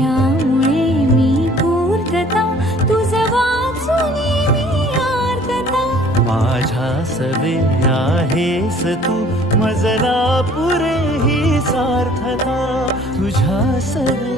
यामुळे मी पूर्तता तुझ वाचून मी आर्तता. माझ्या सवे आहेस तू मजला पुरे ही सार्थता तुझ्या सवे